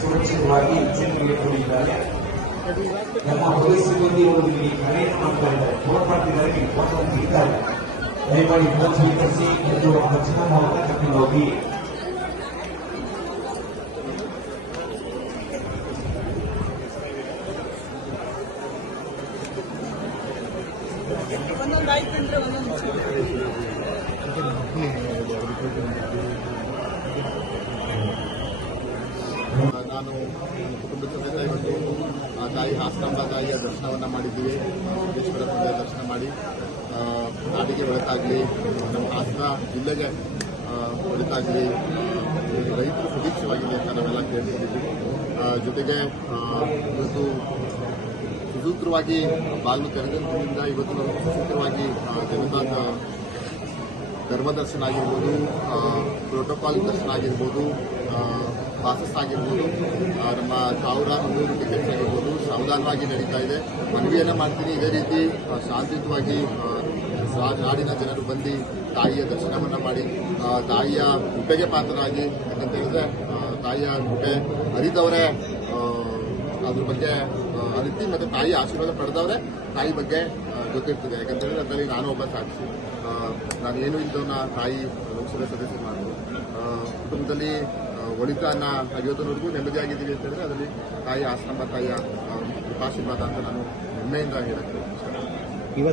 ಸುರಕ್ಷಿತವಾಗಿ ಜನರಿಗೆ ಕೊಟ್ಟಿದ್ದಾರೆ ಎಲ್ಲ ಪೊಲೀಸ್ ಇಲ್ಲಿ ಕರೆಯನ್ನು ಮಾಡ್ತಾ ಇದ್ದಾರೆ ಮಾಡ್ತಿದ್ದಾರೆ ದಯಮಾಡಿ ಸ್ವೀಕರಿಸಿ ಎಂದು ಹೋಗಿ ಒಂದೊಂದು ಆಯ್ತು ಅಂದ್ರೆ ಒಂದೊಂದು ನಾನು ನನ್ನ ಕುಟುಂಬದ ಸಮೇತ ಇವತ್ತು ಆ ತಾಯಿ ಹಾಸ್ತಾಂಬ ತಾಯಿಯ ದರ್ಶನವನ್ನು ಮಾಡಿದ್ದೀವಿ. ಸಿದ್ದೇಶ್ವರ ತಂದೆಯ ದರ್ಶನ ಮಾಡಿ. ನಾಡಿಗೆ ಒಳಿತಾಗಲಿ, ನಮ್ಮ ಹಾಸನ ಜಿಲ್ಲೆಗೆ ಒಳಿತಾಗಲಿ ರೈತರು ಸುಭೀಕ್ಷವಾಗಿದೆ ಅಂತ ನಾವೆಲ್ಲ ಕೇಳ್ತಿದ್ದೀವಿ ಜೊತೆಗೆ ಇವತ್ತು ಸುಸೂತ್ರವಾಗಿ ಬಾಗಿಲು ತೆರೆದಂತಿನಿಂದ ಇವತ್ತು ನಾವು ಸುಸೂತ್ರವಾಗಿ ಜನತಾ ಧರ್ಮ ದರ್ಶನ ಆಗಿರ್ಬೋದು ಪ್ರೋಟೋಕಾಲ್ ದರ್ಶನ ಆಗಿರ್ಬೋದು ಆ, ಪಾಸಸ್ ಆಗಿರ್ಬೋದು ನಮ್ಮ ಸಾವಿರ ಮುನ್ನೂರು ಟಿಕೆಟ್ಸ್ ಆಗಿರ್ಬೋದು ಸಾವಧಾನವಾಗಿ ನಡೀತಾ ಇದೆ. ಮನವಿಯನ್ನು ಮಾಡ್ತೀನಿ. ಇದೇ ರೀತಿ ಶಾಂತಿಯುತವಾಗಿ ನಾಡಿನ ಜನರು ಬಂದು ತಾಯಿಯ ದರ್ಶನವನ್ನು ಮಾಡಿ ತಾಯಿಯ ಕೃಪೆಗೆ ಪಾತ್ರರಾಗಿ ಯಾಕಂತ ಹೇಳಿದ್ರೆ ತಾಯಿಯ ಕೃಪೆ ಅರಿತವರೇ ಅದ್ರ ಬಗ್ಗೆ ಅರಿತಿ ಮತ್ತು ತಾಯಿ ಆಶೀರ್ವಾದ ಪಡೆದವರೇ ತಾಯಿ ಬಗ್ಗೆ ಗೊತ್ತಿರ್ತದೆ. ಯಾಕಂತ ಹೇಳಿದ್ರೆ ಅದರಲ್ಲಿ ನಾನು ಒಬ್ಬ ಸಾಕ್ಷಿ. ನಾನೇನು ನಾನು ಏನು ಇದ್ದವನ್ನ ತಾಯಿ ಲೋಕಸಭೆ ಸದಸ್ಯ ಮಾಡಿದ್ರು ಕುಟುಂಬದಲ್ಲಿ ಒಳಿತನ್ನ ಇವತ್ತಿನವರೆಗೂ ನೆಮ್ಮದಿಯಾಗಿದ್ದೀವಿ ಅಂತಂದ್ರೆ ಅದರಲ್ಲಿ ತಾಯಿ ಆಶ್ರಮ ತಾಯಿಯ ಆಶೀರ್ವಾದ ಅಂತ ನಾನು ಹೆಮ್ಮೆಯಿಂದ ಹೇಳಕ್ಕೆ